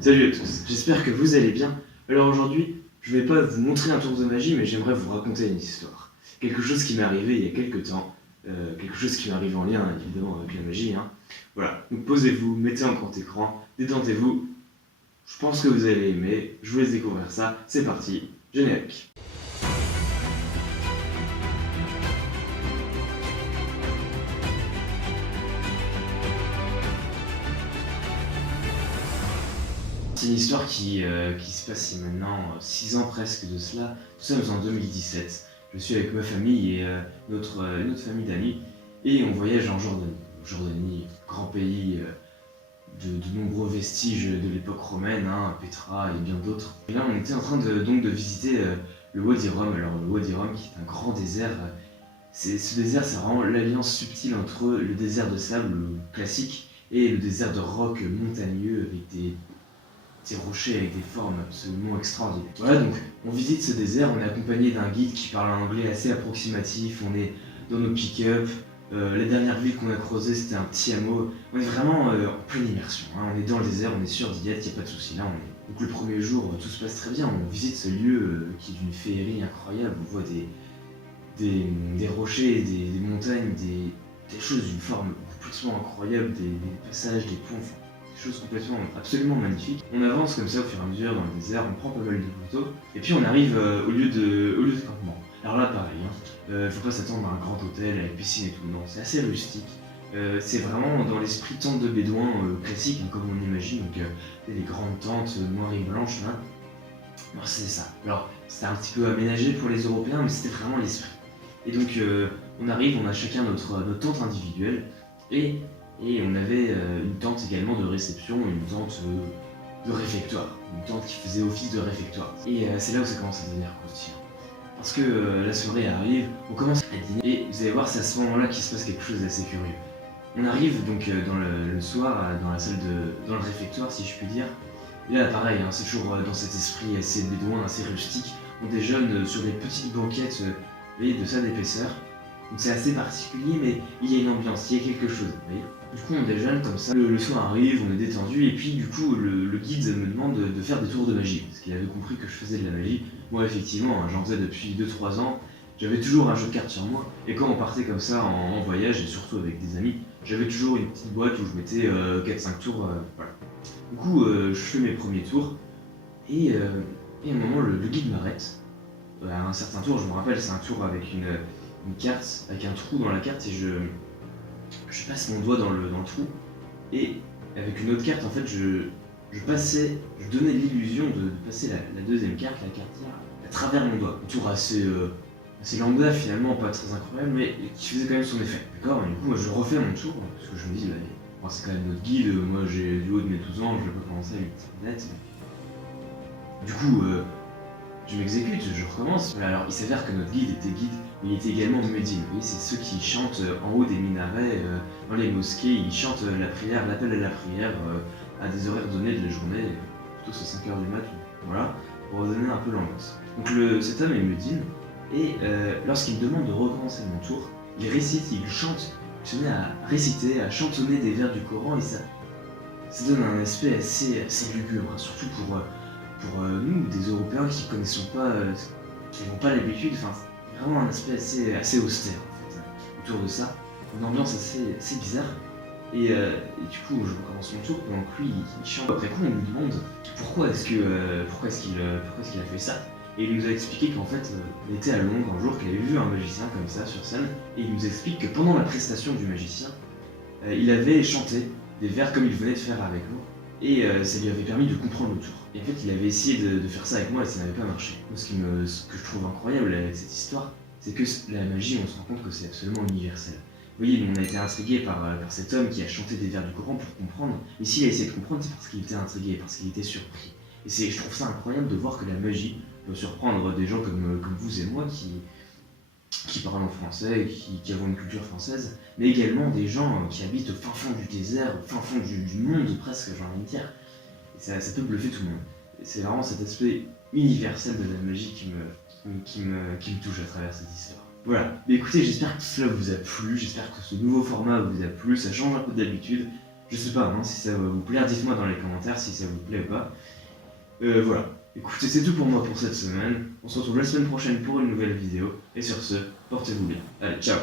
Salut à tous, j'espère que vous allez bien. Alors aujourd'hui, je vais pas vous montrer un tour de magie, mais j'aimerais vous raconter une histoire. Quelque chose qui m'est arrivé il y a quelques temps, quelque chose qui m'arrive en lien évidemment avec la magie. Voilà, donc posez-vous, mettez un grand écran, détendez-vous. Je pense que vous allez aimer, je vous laisse découvrir ça. C'est parti, générique. C'est une histoire qui se passe il y a maintenant 6 ans presque de cela. Nous sommes en 2017. Je suis avec ma famille et une autre famille d'amis et on voyage en Jordanie. Jordanie, grand pays de nombreux vestiges de l'époque romaine, Petra et bien d'autres. Et là on était en train de visiter le Wadi Rum. Alors le Wadi Rum qui est un grand désert. Ce désert c'est vraiment l'alliance subtile entre le désert de sable classique et le désert de roc montagneux avec des rochers avec des formes absolument extraordinaires. Voilà, donc on visite ce désert, on est accompagné d'un guide qui parle un anglais assez approximatif, on est dans nos pick-up. La dernière ville qu'on a creusée c'était un petit hameau. On est vraiment en pleine immersion, on est dans le désert, on est sûr d'y être, il n'y a pas de souci. Là, donc le premier jour, tout se passe très bien, on visite ce lieu qui est d'une féerie incroyable, on voit des rochers, des montagnes, des choses d'une forme complètement incroyable, des passages, des ponts, choses complètement, absolument magnifiques. On avance comme ça au fur et à mesure dans le désert, on prend pas mal de photos, et puis on arrive au lieu de campement. Alors là, pareil, faut pas s'attendre à un grand hôtel avec piscine et tout, non, c'est assez rustique. C'est vraiment dans l'esprit tente de bédouin classique, comme on imagine, donc les grandes tentes noires et blanches là. Alors c'est ça. Alors c'était un petit peu aménagé pour les Européens, mais c'était vraiment l'esprit. Et donc on arrive, on a chacun notre tente individuelle, et on avait une tente également de réception, une tente de réfectoire, une tente qui faisait office de réfectoire. Et c'est là où ça commence à devenir croustillant. Parce que la soirée arrive, on commence à dîner, et vous allez voir, c'est à ce moment-là qu'il se passe quelque chose d'assez curieux. On arrive donc dans le soir, dans la salle dans le réfectoire si je puis dire. Et là pareil, c'est toujours dans cet esprit assez bédouin, assez rustique. On déjeune sur des petites banquettes et de ça d'épaisseur. Donc c'est assez particulier, mais il y a une ambiance, il y a quelque chose, vous voyez. Du coup on déjeune comme ça, le soir arrive, on est détendu, et puis du coup le guide me demande de faire des tours de magie, parce qu'il avait compris que je faisais de la magie. Moi effectivement, j'en faisais depuis 2-3 ans, j'avais toujours un jeu de cartes sur moi, et quand on partait comme ça en voyage, et surtout avec des amis, j'avais toujours une petite boîte où je mettais 4-5 tours, voilà. Du coup je fais mes premiers tours, et à un moment le guide m'arrête. À un certain tour, je me rappelle, c'est un tour avec une carte, avec un trou dans la carte, et je passe mon doigt dans le trou, et avec une autre carte, en fait, je donnais l'illusion de passer la deuxième carte, la carte hier, à travers mon doigt. Un tour assez lambda finalement, pas très incroyable, mais qui faisait quand même son effet. D'accord. Et du coup, moi, je refais mon tour, parce que je me dis, bon, c'est quand même notre guide, moi j'ai du haut de mes 12 ans, je vais pas commencer à 8 net. Du coup, je m'exécute, je recommence. Alors, il s'avère que notre guide était guide, mais il était également muezzin. Vous voyez, c'est ceux qui chantent en haut des minarets, dans les mosquées, ils chantent la prière, l'appel à la prière, à des horaires donnés de la journée, plutôt c'est 5h du matin, voilà, pour donner un peu l'ambiance. Donc cet homme est muezzin, et lorsqu'il me demande de recommencer mon tour, il récite, il chante, il se met à réciter, à chantonner des vers du Coran, et ça donne un aspect assez lugubre, surtout pour nous, des Européens qui connaissons pas, qui n'ont pas l'habitude, vraiment un aspect assez austère en fait, autour de ça, une ambiance assez bizarre. Et du coup, je recommence mon tour pendant que lui il chante. Après coup, on lui demande pourquoi est-ce qu'il a fait ça. Et il nous a expliqué qu'en fait, il était à Londres un jour, qu'il avait vu un magicien comme ça sur scène, et il nous explique que pendant la prestation du magicien, il avait chanté des vers comme il venait de faire avec nous, et ça lui avait permis de comprendre le tour. Et en fait, il avait essayé de faire ça avec moi et ça n'avait pas marché. Moi, ce que je trouve incroyable avec cette histoire, c'est que la magie, on se rend compte que c'est absolument universel. Vous voyez, on a été intrigué par cet homme qui a chanté des vers du Coran pour comprendre. Et s'il a essayé de comprendre, c'est parce qu'il était intrigué, parce qu'il était surpris. Et je trouve ça incroyable de voir que la magie peut surprendre des gens comme vous et moi qui parlent en français, qui avons une culture française, mais également des gens qui habitent au fin fond du désert, au fin fond du monde presque, j'ai envie de dire. Et ça peut bluffer tout le monde. Et c'est vraiment cet aspect universel de la magie qui me touche à travers cette histoire. Voilà. Mais écoutez, j'espère que cela vous a plu, j'espère que ce nouveau format vous a plu, ça change un peu d'habitude. Je sais pas hein, si ça va vous plaire, dites-moi dans les commentaires si ça vous plaît ou pas. Voilà, écoutez, c'est tout pour moi pour cette semaine. On se retrouve la semaine prochaine pour une nouvelle vidéo. Et sur ce, portez-vous bien. Allez, ciao!